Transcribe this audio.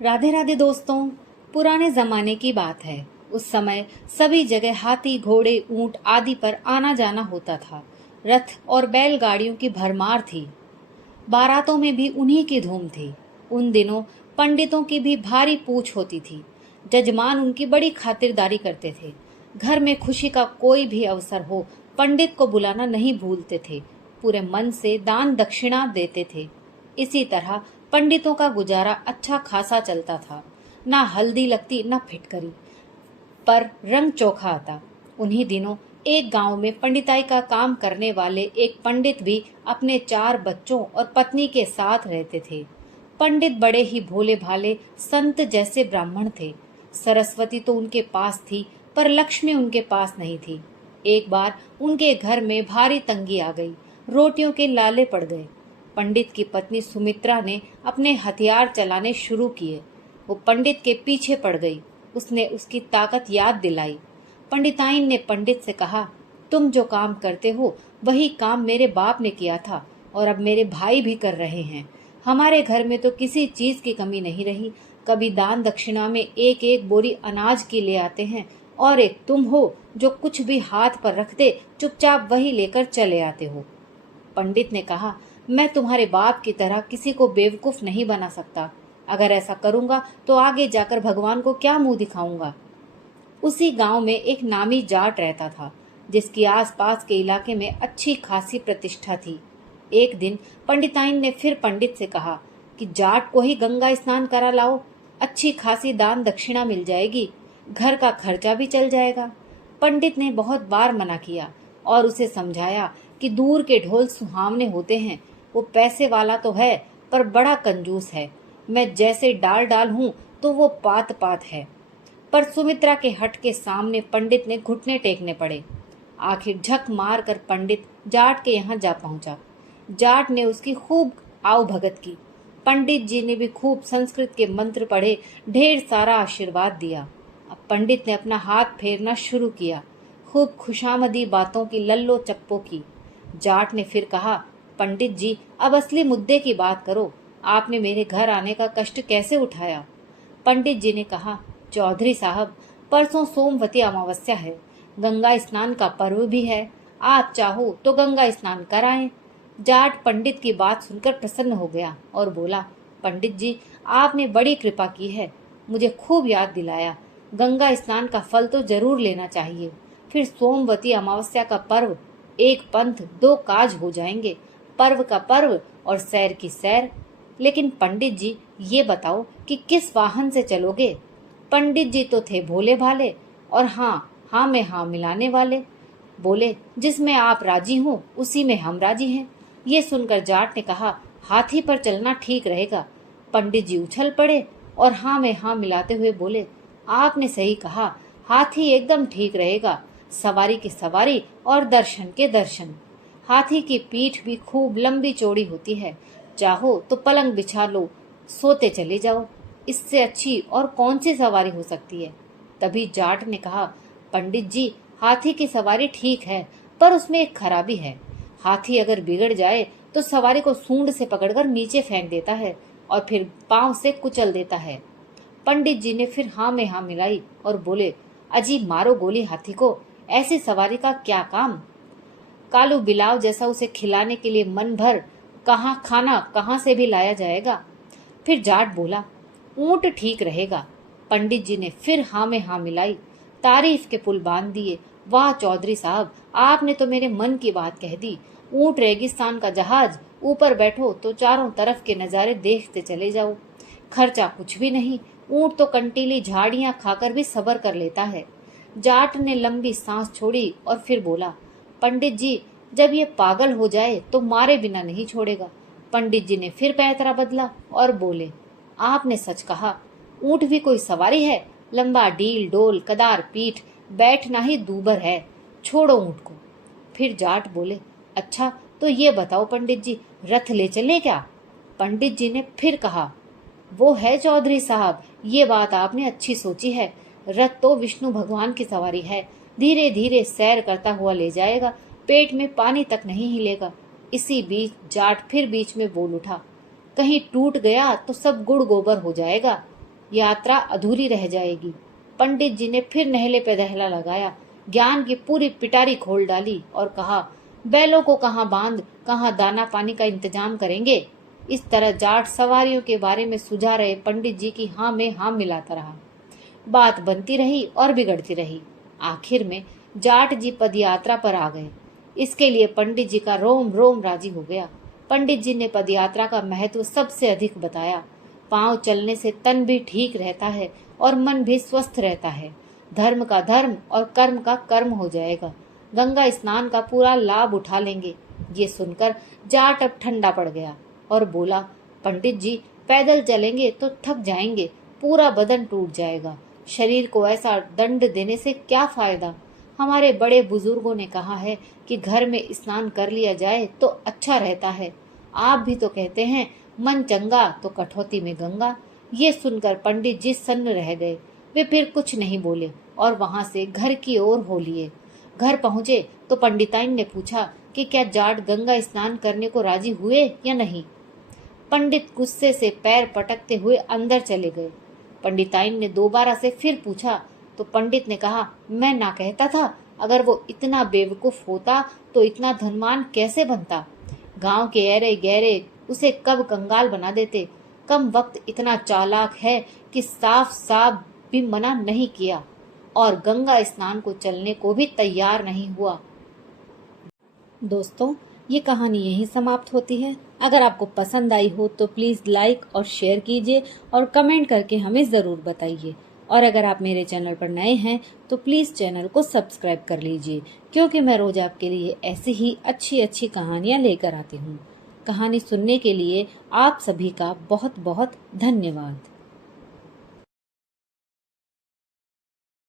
राधे राधे दोस्तों। पुराने जमाने की बात है। उस समय सभी जगह हाथी, घोड़े, ऊंट आदि पर आना जाना होता था। रथ और बैलगाड़ियों की भरमार थी। बारातों में भी उन्हीं की धूम थी। उन दिनों पंडितों की भी भारी पूछ होती थी। जजमान उनकी बड़ी खातिरदारी करते थे। घर में खुशी का कोई भी अवसर हो, पंडित को बुलाना नहीं भूलते थे। पूरे मन से दान दक्षिणा देते थे। इसी तरह पंडितों का गुजारा अच्छा खासा चलता था। ना हल्दी लगती ना फिटकरी, पर रंग चोखा आता। उन्हीं दिनों एक गांव में पंडिताई का काम करने वाले एक पंडित भी अपने 4 बच्चों और पत्नी के साथ रहते थे। पंडित बड़े ही भोले भाले संत जैसे ब्राह्मण थे। सरस्वती तो उनके पास थी, पर लक्ष्मी उनके पास नहीं थी। एक बार उनके घर में भारी तंगी आ गई। रोटियों के लाले पड़ गए। पंडित की पत्नी सुमित्रा ने अपने हथियार चलाने शुरू किए। वो पंडित के पीछे पड़ गई। उसने उसकी ताकत याद दिलाई। पंडिताइन ने पंडित से कहा, तुम जो काम करते हो वही काम मेरे बाप ने किया था और अब मेरे भाई भी कर रहे हैं। हमारे घर में तो किसी चीज की कमी नहीं रही। कभी दान दक्षिणा में एक एक बोरी अनाज की ले आते हैं, और एक तुम हो जो कुछ भी हाथ पर रखते चुपचाप वही लेकर चले आते हो। पंडित ने कहा, मैं तुम्हारे बाप की तरह किसी को बेवकूफ नहीं बना सकता। अगर ऐसा करूंगा तो आगे जाकर भगवान को क्या मुंह दिखाऊंगा। उसी गांव में एक नामी जाट रहता था, जिसकी आसपास के इलाके में अच्छी खासी प्रतिष्ठा थी। एक दिन पंडिताइन ने फिर पंडित से कहा कि जाट को ही गंगा स्नान करा लाओ। अच्छी खासी दान दक्षिणा मिल जाएगी, घर का खर्चा भी चल जाएगा। पंडित ने बहुत बार मना किया और उसे समझाया कि दूर के ढोल सुहावने होते हैं। वो पैसे वाला तो है, पर बड़ा कंजूस है। मैं जैसे डाल डाल हूं तो वो पात पात है। पर सुमित्रा के हट के सामने पंडित ने घुटने टेकने पड़े। आखिर झक मार कर पंडित जाट के यहाँ जा पहुंचा। जाट ने उसकी खूब आओ भगत की। पंडित जी ने भी खूब संस्कृत के मंत्र पढ़े, ढेर सारा आशीर्वाद दिया। अब पंडित ने अपना हाथ फेरना शुरू किया। खूब खुशामदी बातों की लल्लो चप्पो की। जाट ने फिर कहा, पंडित जी, अब असली मुद्दे की बात करो। आपने मेरे घर आने का कष्ट कैसे उठाया। पंडित जी ने कहा, चौधरी साहब, परसों सोमवती अमावस्या है। गंगा स्नान का पर्व भी है। आप चाहो तो गंगा स्नान कराएं। जाट पंडित की बात सुनकर प्रसन्न हो गया और बोला, पंडित जी, आपने बड़ी कृपा की है। मुझे खूब याद दिलाया। गंगा स्नान का फल तो जरूर लेना चाहिए। फिर सोमवती अमावस्या का पर्व, एक पंथ दो काज हो जाएंगे। पर्व का पर्व और सैर की सैर। लेकिन पंडित जी, ये बताओ कि किस वाहन से चलोगे। पंडित जी तो थे भोले भाले और हाँ हाँ में हाँ मिलाने वाले। बोले, जिसमें आप राजी हो उसी में हम राजी हैं। ये सुनकर जाट ने कहा, हाथी पर चलना ठीक रहेगा। पंडित जी उछल पड़े और हाँ में हाँ मिलाते हुए बोले, आपने सही कहा, हाथी एकदम ठीक रहेगा। सवारी की सवारी और दर्शन के दर्शन। हाथी की पीठ भी खूब लंबी चौड़ी होती है। चाहो तो पलंग बिछा लो, सोते चले जाओ। इससे अच्छी और कौन सी सवारी हो सकती है। तभी जाट ने कहा, पंडित जी, हाथी की सवारी ठीक है, पर उसमें एक खराबी है। हाथी अगर बिगड़ जाए तो सवारी को सूंड से पकड़कर नीचे फेंक देता है और फिर पांव से कुचल देता है। पंडित जी ने फिर हाँ में हाँ मिलाई और बोले, अजी मारो गोली हाथी को, ऐसी सवारी का क्या काम। कालू बिलाव जैसा उसे खिलाने के लिए मन भर कहाँ खाना कहाँ से भी लाया जाएगा। फिर जाट बोला, ऊंट ठीक रहेगा। पंडित जी ने फिर हाँ में हाँ मिलाई। तारीफ के पुल बांध दिए। वाह चौधरी साहब, आपने तो मेरे मन की बात कह दी। ऊंट रेगिस्तान का जहाज, ऊपर बैठो तो चारों तरफ के नजारे देखते चले जाओ। खर्चा कुछ भी नहीं। ऊंट तो कंटीली झाड़ियां खाकर भी सबर कर लेता है। जाट ने लंबी सांस छोड़ी और फिर बोला, पंडित जी, जब ये पागल हो जाए तो मारे बिना नहीं छोड़ेगा। पंडित जी ने फिर पैतरा बदला और बोले, आपने सच कहा। ऊंट भी कोई सवारी है। लंबा डील डोल कदार पीठ, बैठना ही दूबर है। छोड़ो ऊंट को। फिर जाट बोले, अच्छा तो ये बताओ पंडित जी, रथ ले चले क्या। पंडित जी ने फिर कहा, वो है चौधरी साहब, ये बात आपने अच्छी सोची है। रथ तो विष्णु भगवान की सवारी है। धीरे धीरे सैर करता हुआ ले जाएगा, पेट में पानी तक नहीं हिलेगा। इसी बीच जाट फिर बीच में बोल उठा, कहीं टूट गया तो सब गुड़ गोबर हो जाएगा। यात्रा अधूरी रह जाएगी। पंडित जी ने फिर नहले पे दहला लगाया, ज्ञान की पूरी पिटारी खोल डाली और कहा, बैलों को कहाँ बांध, कहाँ दाना पानी का इंतजाम करेंगे। इस तरह जाट सवारियों के बारे में सुझा रहे पंडित जी की हाँ में हाँ मिलाता रहा। बात बनती रही और बिगड़ती रही। आखिर में जाट जी पदयात्रा पर आ गए। इसके लिए पंडित जी का रोम रोम राजी हो गया। पंडित जी ने पदयात्रा का महत्व सबसे अधिक बताया। पांव चलने से तन भी ठीक रहता है और मन भी स्वस्थ रहता है। धर्म का धर्म और कर्म का कर्म हो जाएगा। गंगा स्नान का पूरा लाभ उठा लेंगे। ये सुनकर जाट अब ठंडा पड़ गया और बोला, पंडित जी पैदल चलेंगे तो थक जाएंगे, पूरा बदन टूट जाएगा। शरीर को ऐसा दंड देने से क्या फायदा। हमारे बड़े बुजुर्गों ने कहा है कि घर में स्नान कर लिया जाए तो अच्छा रहता है। आप भी तो कहते हैं मन चंगा तो कठौती में गंगा। ये सुनकर पंडित जी सन्न रह गए। वे फिर कुछ नहीं बोले और वहां से घर की ओर हो लिए। घर पहुंचे तो पंडिताइन ने पूछा कि क्या जाट गंगा स्नान करने को राजी हुए या नहीं। पंडित गुस्से से पैर पटकते हुए अंदर चले गए। पंडिताइन ने दोबारा से फिर पूछा तो पंडित ने कहा, मैं ना कहता था, अगर वो इतना बेवकूफ होता तो इतना धनवान कैसे बनता। गांव के ऐरे गहरे उसे कब कंगाल बना देते। कम वक्त इतना चालाक है कि साफ साफ भी मना नहीं किया और गंगा स्नान को चलने को भी तैयार नहीं हुआ। दोस्तों, ये कहानी यहीं समाप्त होती है। अगर आपको पसंद आई हो तो प्लीज़ लाइक और शेयर कीजिए और कमेंट करके हमें ज़रूर बताइए। और अगर आप मेरे चैनल पर नए हैं तो प्लीज़ चैनल को सब्सक्राइब कर लीजिए, क्योंकि मैं रोज आपके लिए ऐसी ही अच्छी अच्छी कहानियाँ लेकर आती हूँ। कहानी सुनने के लिए आप सभी का बहुत बहुत धन्यवाद।